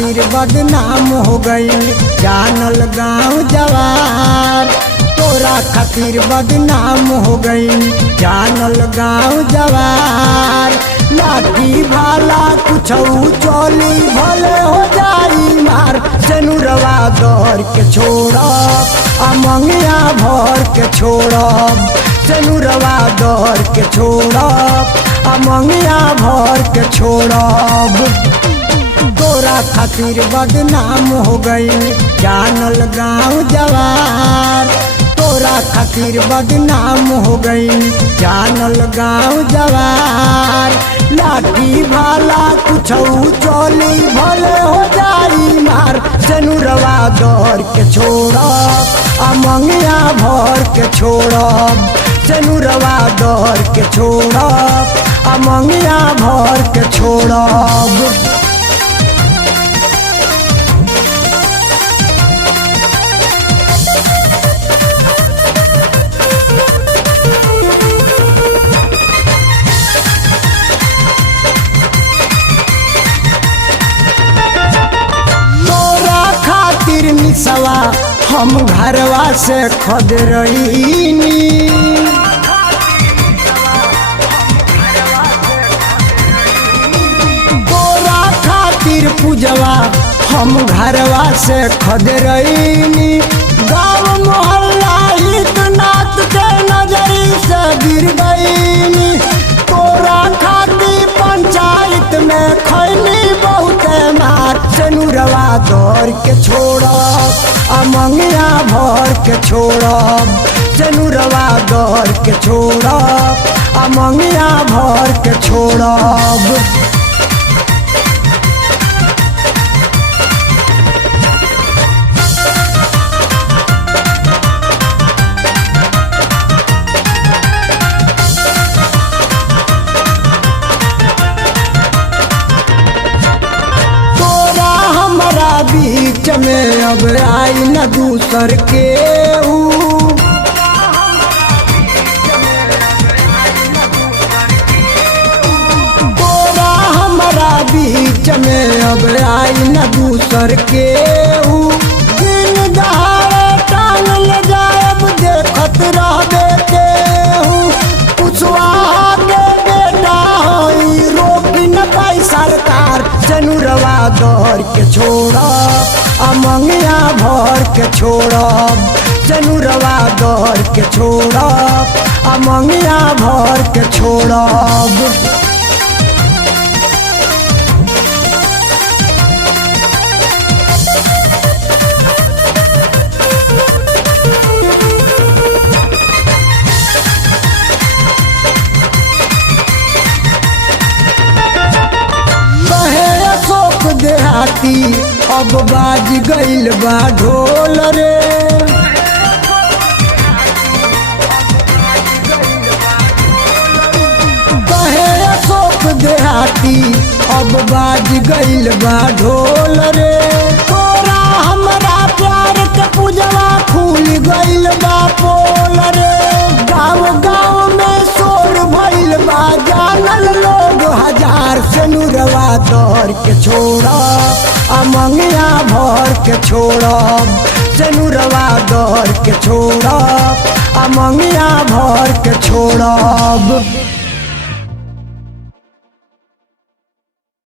खातिर बदनाम हो गई जानल गाँव जवार। तोरा खातिर बदनाम हो गई जानल गाँव जवार। लाठी भाला कुछ चोली भले हो जाई मार। जनुरवा दौड़ के छोड़ब आ मंगिया भर के छोड़ब। जनुरवा दौड़ के छोड़ब आ मंगिया भर के छोड़ब। तोरा खातिर बदनाम हो गई जानल गाँव जवार। तोरा खातिर बदनाम हो गई जानल गाँव जवार। लाठी भाला कुछ चोली भले हो जाई मार। जनुरवा दौड़ के छोड़ब आ मंगिया भर के छोड़ब। जनुरवा दौड़ के छोड़ब आ मंगिया भर के छोड़ब। निसवा हम घरवा से खद रहीनी। तोरा खातिर पूजवा हम घरवा से खद रहीनी। गाँव मोहल्ला हित नात के नजरी से गिर गईनी। तोरा खातिर पंचायत में खैनी बहुत मार। जनुरवा दौड़ के छोड़ब आ मंगिया भर के छोड़ब। जनुरवा दौड़ के छोड़ब आ मंगिया भर के छोड़ब। बीच में अब आई न दूसर के तोरा हमारा बीच में अब आई न दूसर के। दिन दहाड़े टांग ले जाएब देखत रहबे केहू। कुशवाहा के बेटा होई रोकी न पाई सरकार। जनुरवा दौड़ के छोड़ब आ मंगिया भर के छोड़ब। जनुरवा दौड़ के छोड़ब आ मंगिया भर के छोड़ब। देहाती अब बाज गइल बा ढोल रे। कहे अशोक देहाती अब बाज गइल बा ढोल रे। तोरा हमरा प्यार के पूजवा खुल गइल बा पोल रे। गाँव गाँव में शोर भइल बा जानल लोग हजार। जनुरवा दौड़ के छोड़ब आ मंगिया भर के छोड़ब। जनुरवा दौड़ के छोड़ब आ मंगिया भर के छोड़ब।